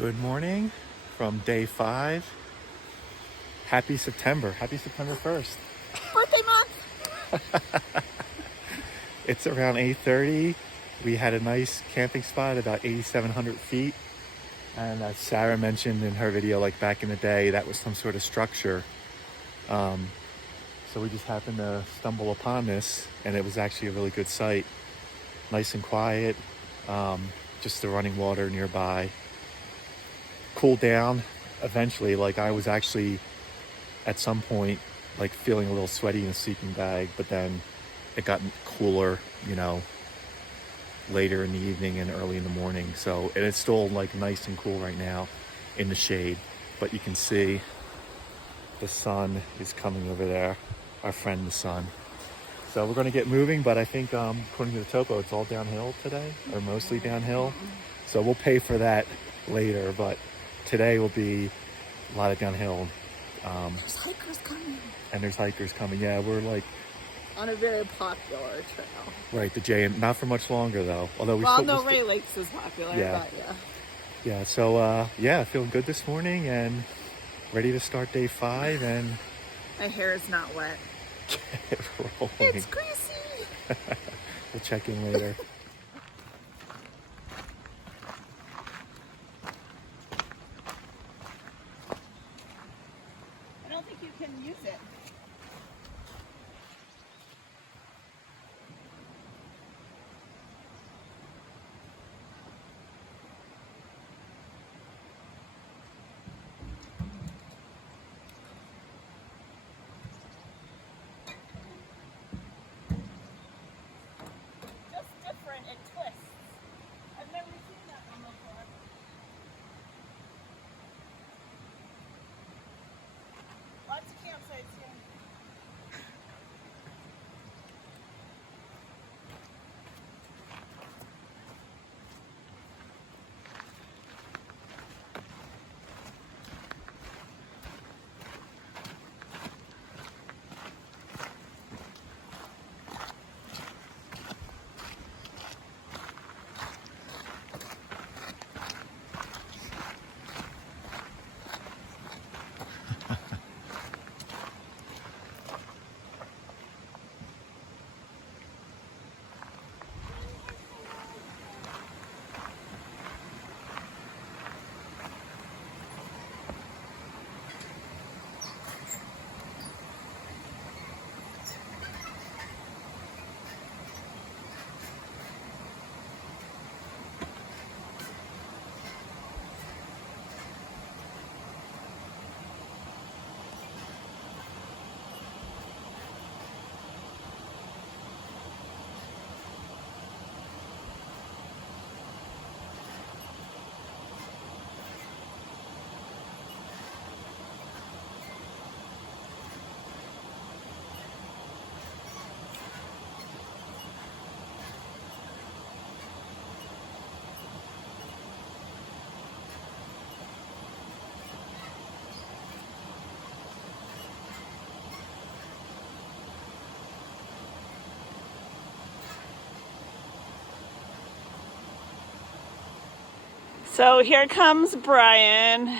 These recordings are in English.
Good morning from day 5. Happy September. Happy September 1st. Birthday month! It's around 8:30. We had a nice camping spot about 8,700 feet. And as Sarah mentioned in her video, like back in the day, that was some sort of structure. So we just happened to stumble upon this, and it was actually a really good site. Nice and quiet. Just the running water nearby. Cool down eventually. Like I was actually at some point like feeling a little sweaty in the sleeping bag, but then it got cooler, later in the evening and early in the morning. So, and it's still like nice and cool right now in the shade, but you can see the sun is coming over there, our friend the sun. So we're going to get moving, but I think according to the topo, it's all downhill today, or mostly downhill. So we'll pay for that later, but today will be a lot of downhill. There's hikers coming. And there's hikers coming. Yeah, we're like On a very popular trail. right, the J, not for much longer though. Although Ray Lakes is popular, Yeah. but yeah. Yeah, so feeling good this morning and ready to start day 5 and My hair is not wet. get rolling. It's greasy! We'll check in later. I don't think you can use it. Just different, it twists. I've never seen that one before. Lots of campsites here. So here comes Brian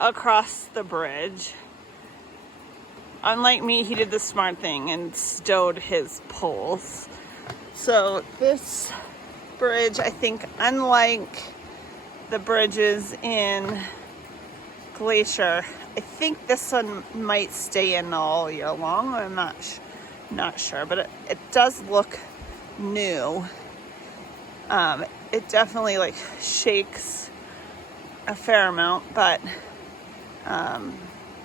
across the bridge. Unlike me, he did the smart thing and stowed his poles. So this bridge, I think, unlike the bridges in Glacier, I think this one might stay in all year long. I'm not sure, but it does look new. It definitely like shakes a fair amount, but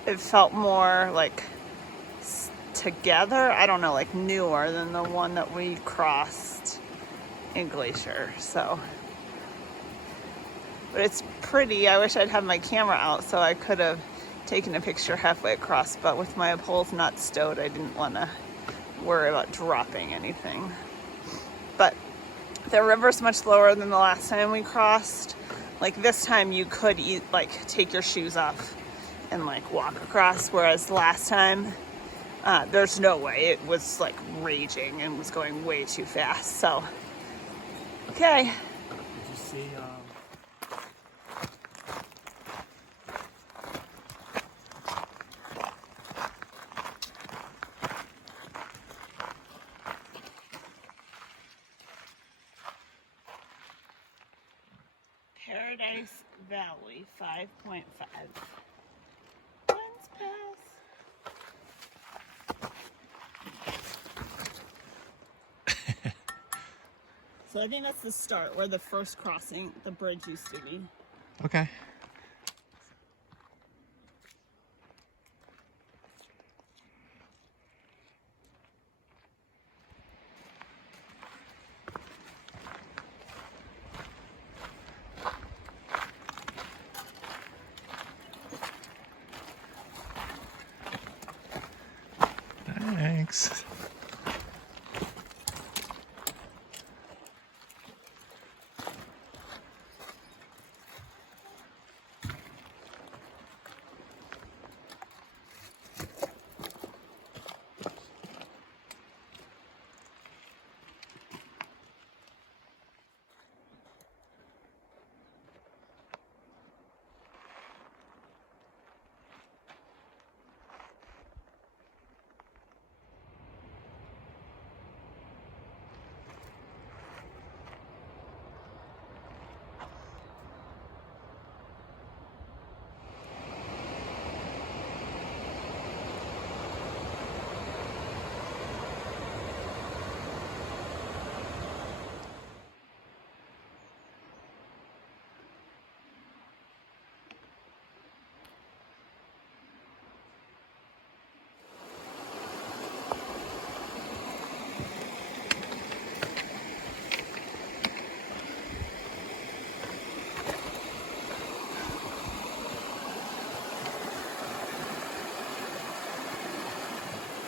it felt more like together. I don't know, like newer than the one that we crossed in Glacier. So, but it's pretty. I wish I'd had my camera out so I could have taken a picture halfway across, but with my poles not stowed, I didn't want to worry about dropping anything. But the river's much lower than the last time we crossed. Like this time you could take your shoes off and like walk across, whereas last time there's no way. It was like raging and was going way too fast. So, okay. Did you see Paradise Valley 5.5. Lens pass. So I think that's the start where the first crossing, the bridge used to be. Okay. Thanks.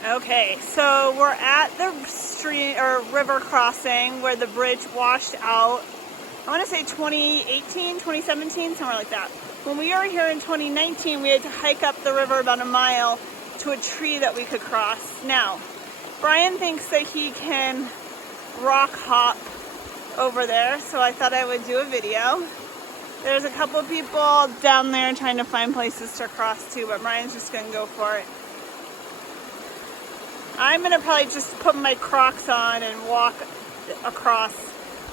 Okay, so we're at the stream or river crossing where the bridge washed out. I want to say 2018, 2017, somewhere like that. When we were here in 2019, we had to hike up the river about a mile to a tree that we could cross. Now, Brian thinks that he can rock hop over there, so I thought I would do a video. There's a couple people down there trying to find places to cross to, but Brian's just going to go for it. I'm going to probably just put my Crocs on and walk across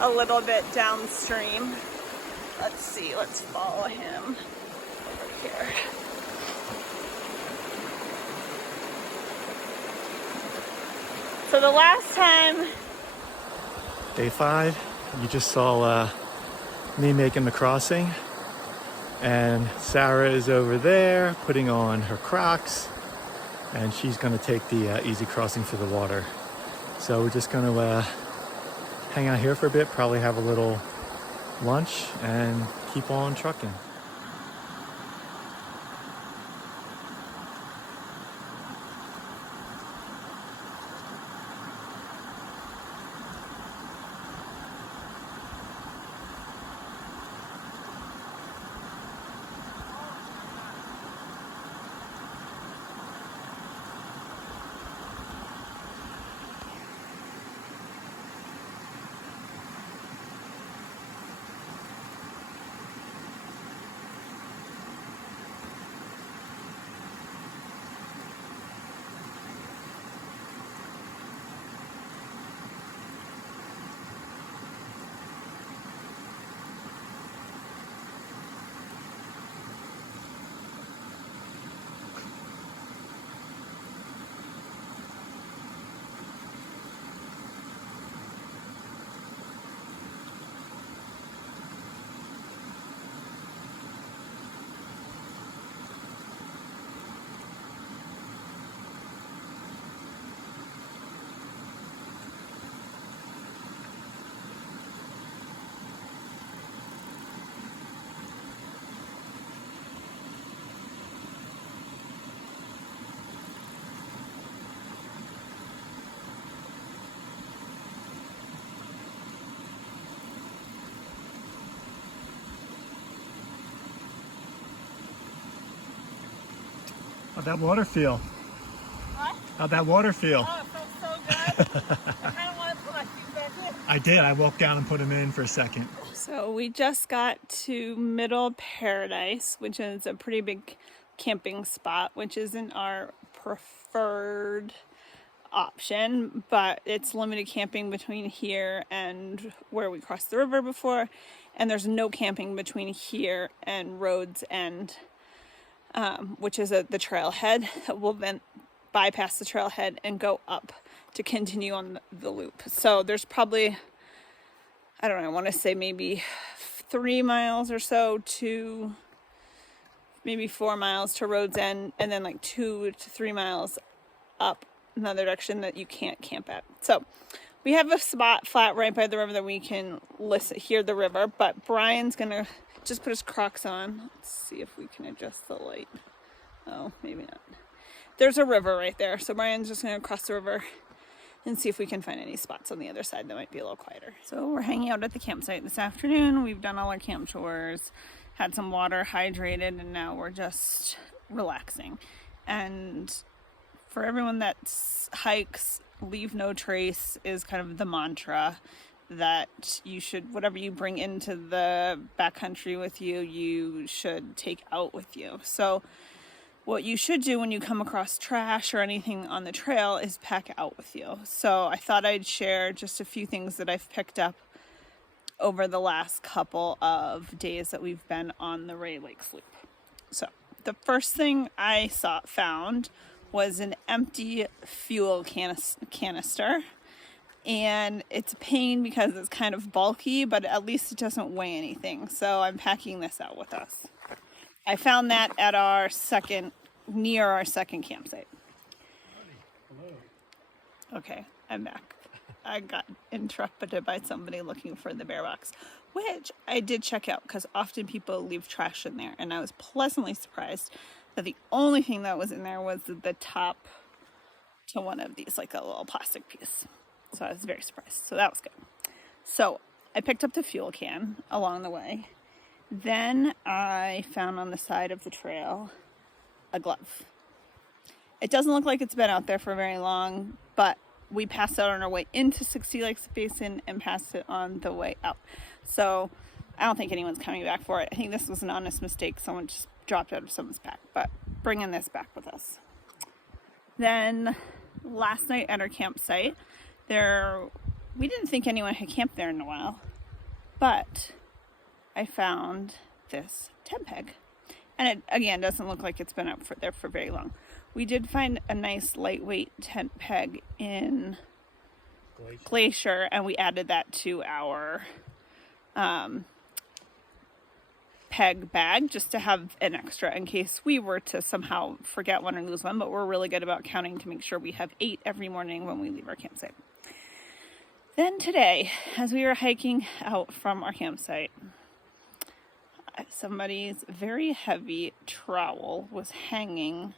a little bit downstream. Let's see, let's follow him over here. So the last time... Day 5, you just saw me making the crossing. And Sarah is over there putting on her Crocs. And she's going to take the easy crossing through the water. So we're just going to hang out here for a bit, probably have a little lunch, and keep on trucking. How'd that water feel? What? How'd that water feel? Oh, it felt so good. I kind of want to put my feet back in. I did. I walked down and put them in for a second. So we just got to Middle Paradise, which is a pretty big camping spot, which isn't our preferred option, but it's limited camping between here and where we crossed the river before, and there's no camping between here and Rhodes End, which is the trailhead. We'll then bypass the trailhead and go up to continue on the loop. So there's probably, I don't know, I want to say maybe 3 miles or so to maybe 4 miles to Rhodes End, and then like 2 to 3 miles up another direction that you can't camp at. So we have a spot flat right by the river that we can hear the river, but Brian's gonna just put his Crocs on. Let's see if we can adjust the light. Oh, maybe not. There's a river right there, so Brian's just gonna cross the river and see if we can find any spots on the other side that might be a little quieter. So we're hanging out at the campsite this afternoon. We've done all our camp chores, had some water, hydrated, and now we're just relaxing. And for everyone that hikes, leave no trace is kind of the mantra that you should, whatever you bring into the backcountry with you, you should take out with you. So what you should do when you come across trash or anything on the trail is pack out with you. So I thought I'd share just a few things that I've picked up over the last couple of days that we've been on the Ray Lakes Loop. So the first thing I found was an empty fuel canister, and it's a pain because it's kind of bulky, but at least it doesn't weigh anything. So I'm packing this out with us. I found that at near our second campsite. Okay, I'm back. I got interrupted by somebody looking for the bear box, which I did check out because often people leave trash in there, and I was pleasantly surprised that the only thing that was in there was the top to one of these, like a little plastic piece. So I was very surprised. So that was good. So I picked up the fuel can along the way. Then I found on the side of the trail a glove. It doesn't look like it's been out there for very long, but we passed out on our way into 60 Lakes Basin and passed it on the way out. So I don't think anyone's coming back for it. I think this was an honest mistake. Someone just dropped out of someone's pack, but bringing this back with us. Then last night at our campsite, we didn't think anyone had camped there in a while, but I found this tent peg, and it again doesn't look like it's been up there for very long. We did find a nice lightweight tent peg in Glacier, and we added that to our peg bag just to have an extra in case we were to somehow forget one or lose one, but we're really good about counting to make sure we have 8 every morning when we leave our campsite. Then today, as we were hiking out from our campsite, somebody's very heavy trowel was hanging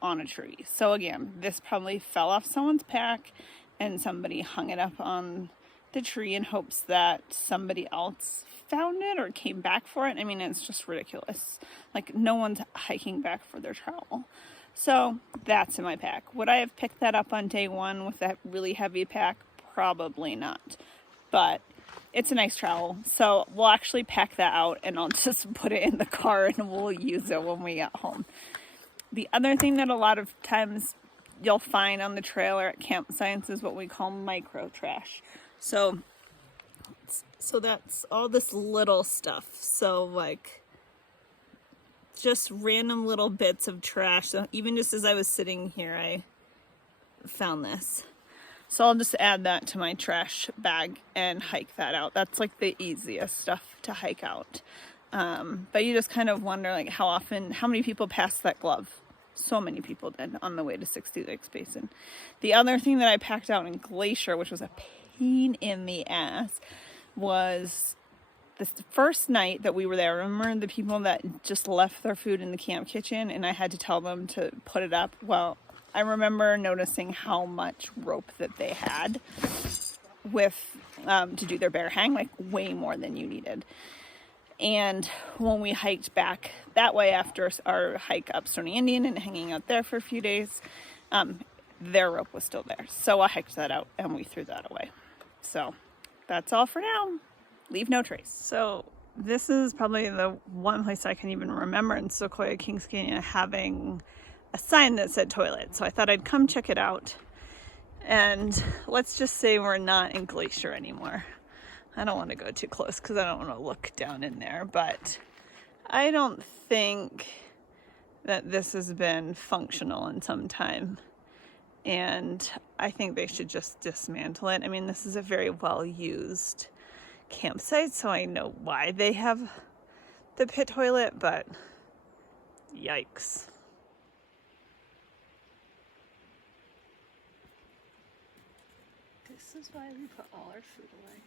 on a tree. So again, this probably fell off someone's pack and somebody hung it up on the tree in hopes that somebody else found it or came back for it. I mean, it's just ridiculous. Like, no one's hiking back for their trowel. So that's in my pack. Would I have picked that up on day one with that really heavy pack? Probably not. But it's a nice trowel. So we'll actually pack that out and I'll just put it in the car and we'll use it when we get home. The other thing that a lot of times you'll find on the trail or at campsites is what we call micro trash. So that's all this little stuff. So like just random little bits of trash. So even just as I was sitting here, I found this. So I'll just add that to my trash bag and hike that out. That's like the easiest stuff to hike out. But you just kind of wonder like how many people pass that glove? So many people did on the way to 60 Lakes Basin. The other thing that I packed out in Glacier, which was a pain in the ass, was this first night that we were there. Remember the people that just left their food in the camp kitchen and I had to tell them to put it up? Well, I remember noticing how much rope that they had with to do their bear hang, like way more than you needed. And when we hiked back that way after our hike up Stony Indian and hanging out there for a few days, their rope was still there. So I hiked that out and we threw that away. So that's all for now. Leave no trace. So this is probably the one place I can even remember in Sequoia, Kings Canyon having a sign that said toilet. So I thought I'd come check it out. And let's just say we're not in Glacier anymore. I don't want to go too close because I don't want to look down in there, but I don't think that this has been functional in some time. And I think they should just dismantle it. I mean, this is a very well used campsite, so I know why they have the pit toilet, but yikes. This is why we put all our food away.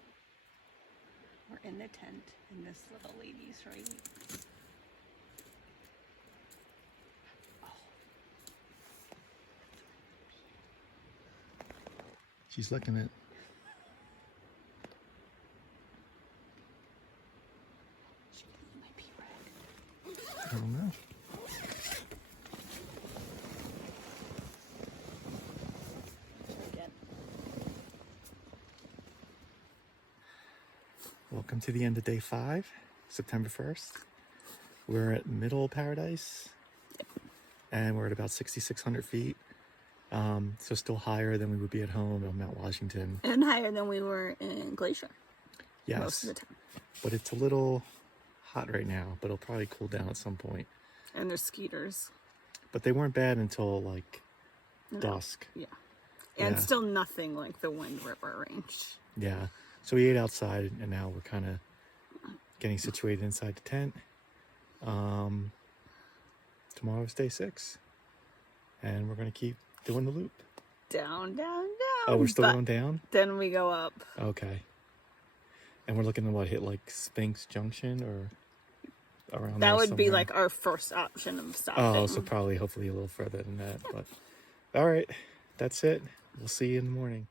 We're in the tent, and this little lady's right. She's looking at. She might be red. I don't know. Again. Welcome to the end of day 5, September 1st. We're at Middle Paradise, and we're at about 6,600 feet. So still higher than we would be at home on Mount Washington. And higher than we were in Glacier. Yes, most of the time. But it's a little hot right now, but it'll probably cool down at some point. And there's skeeters. But they weren't bad until like dusk. Yeah. And Yeah. still nothing like the Wind River range. Yeah. So we ate outside, and now we're kind of getting situated inside the tent. Tomorrow's day 6, and we're going to keep doing the loop. Down, down, down. Oh, we're still But going down? then we go up. Okay. And we're looking to what, hit like Sphinx Junction or around That there would be somewhere? like our first option of stopping. Oh, so probably hopefully a little further than that. But all right, that's it. We'll see you in the morning.